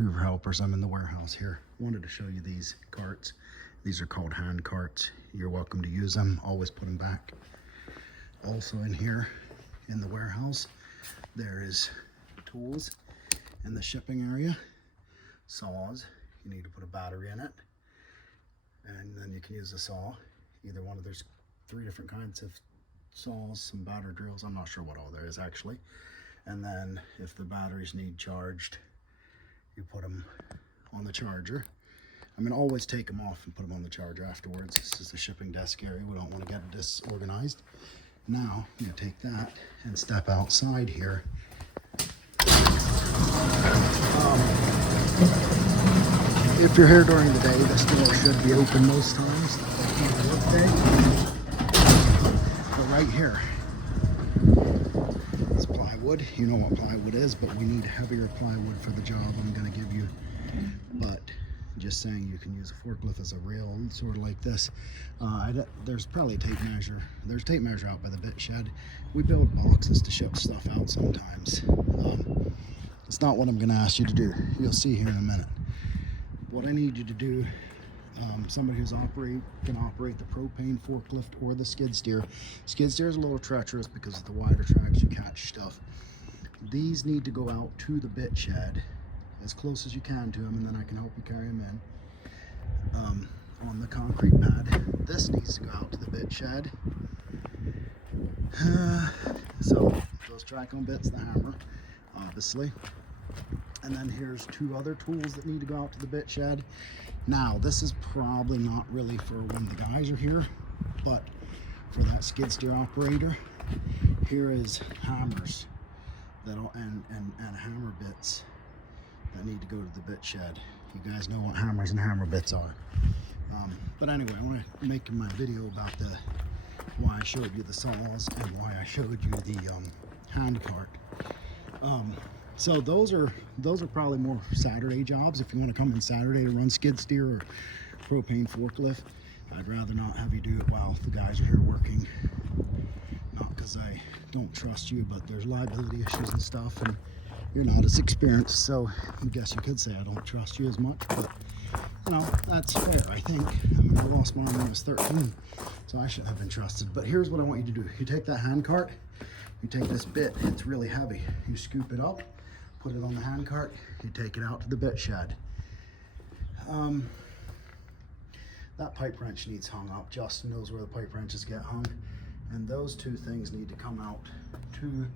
Hoover helpers. I'm in the warehouse here. Wanted to show you these carts. These are called hand carts. You're welcome to use them. Always put them back. Also in here in the warehouse, there is tools in the shipping area. Saws. You need to put a battery in it. And then you can use a saw. Either one of, there's 3 different kinds of saws, some battery drills. I'm not sure what all there is actually. And then if the batteries need charged, you put them on the charger. I mean, always take them off and put them on the charger afterwards. This is the shipping desk area. We don't want to get disorganized. Now you take that and step outside here. If you're here during the day, the store should be open most times. But right here, it's plywood. You know what plywood is, but we need heavier plywood for the job I'm going to give you. But just saying, you can use a forklift as a rail, sort of like this. There's probably a tape measure. There's tape measure out by the bit shed. We build boxes to ship stuff out sometimes. It's not what I'm going to ask you to do. You'll see here in a minute. What I need you to do, somebody who's can operate the propane forklift or the skid steer. Skid steer is a little treacherous because of the wider tracks, you catch stuff. These need to go out to the bit shed as close as you can to them, and then I can help you carry them in on the concrete pad. This needs to go out to the bit shed. So those track-on bits, the hammer, obviously. And then here's 2 other tools that need to go out to the bit shed. Now, this is probably not really for when the guys are here, but for that skid steer operator, here is hammers and hammer bits that need to go to the bit shed. You guys know what hammers and hammer bits are. But anyway, I want to make my video about why I showed you the saws and why I showed you the hand cart. So those are probably more Saturday jobs. If you want to come on Saturday to run skid steer or propane forklift, I'd rather not have you do it while the guys are here working. Not because I don't trust you, but there's liability issues and stuff, and you're not as experienced. So I guess you could say I don't trust you as much, but you know, that's fair, I think. I mean, I lost mine when I was 13, so I shouldn't have been trusted. But here's what I want you to do. You take that hand cart, you take this bit, it's really heavy. You scoop it up, put it on the hand cart, you take it out to the bit shed. That pipe wrench needs hung up. Justin knows where the pipe wrenches get hung. And those 2 things need to come out to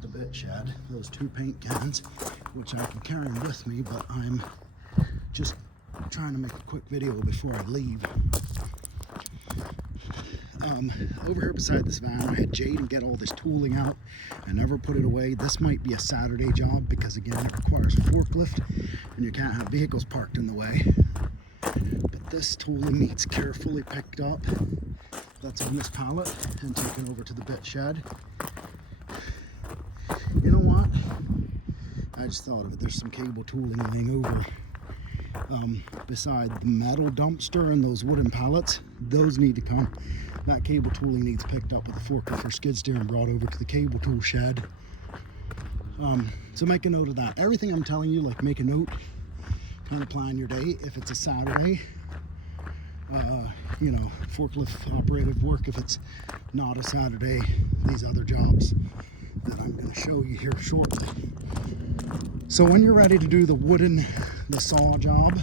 the bit shed. Those 2 paint cans, which I can carry them with me, but I'm just trying to make a quick video before I leave. Over here beside this van, I had Jaden get all this tooling out. I never put it away. This might be a Saturday job because, again, it requires a forklift and you can't have vehicles parked in the way. But this tooling needs carefully picked up. That's on this pallet and taken over to the bit shed. You know what? I just thought of it. There's some cable tooling laying over beside the metal dumpster and those wooden pallets. Those need to come. That cable tooling needs picked up with a forklift or skid steer and brought over to the cable tool shed. So make a note of that. Everything I'm telling you, like, make a note, kind of plan your day. If it's a Saturday, you know, forklift operative work. If it's not a Saturday, these other jobs that I'm going to show you here shortly. So when you're ready to do the saw job,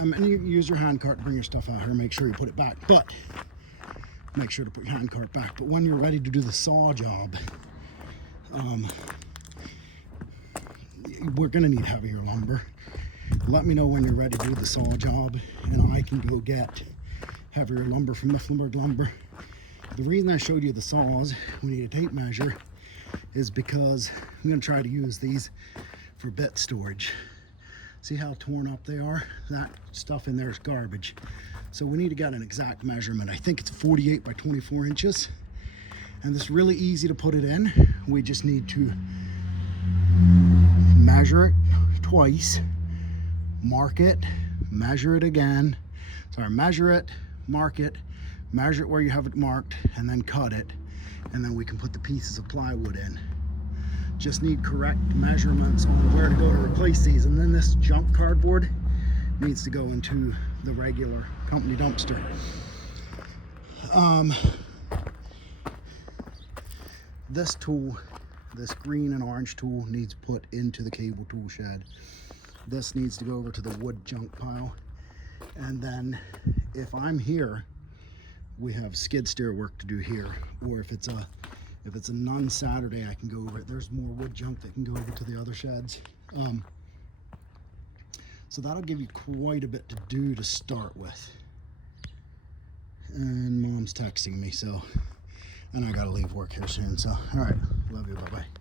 and you use your hand cart to bring your stuff out here, make sure you put it back, but make sure to put your hand cart back. But when you're ready to do the saw job, we're going to need heavier lumber. Let me know when you're ready to do the saw job, and I can go get heavier lumber from Mifflinburg Lumber. The reason I showed you the saws, we need a tape measure, is because I'm going to try to use these for bit storage. See how torn up they are? That stuff in there is garbage. So we need to get an exact measurement. I think it's 48 by 24 inches. And it's really easy to put it in. We just need to measure it twice, mark it, measure it again. Sorry, measure it, mark it, measure it where you have it marked, and then cut it. And then we can put the pieces of plywood in. just need correct measurements on where to go to replace these. And then this junk cardboard needs to go into the regular company dumpster. This tool, this green and orange tool, needs put into the cable tool shed. This needs to go over to the wood junk pile. And then if I'm here, we have skid steer work to do here. Or if it's a non-Saturday, I can go over it. There's more wood junk that can go over to the other sheds. So that'll give you quite a bit to do to start with. And Mom's texting me, so, and I gotta leave work here soon. So, all right, love you, bye-bye.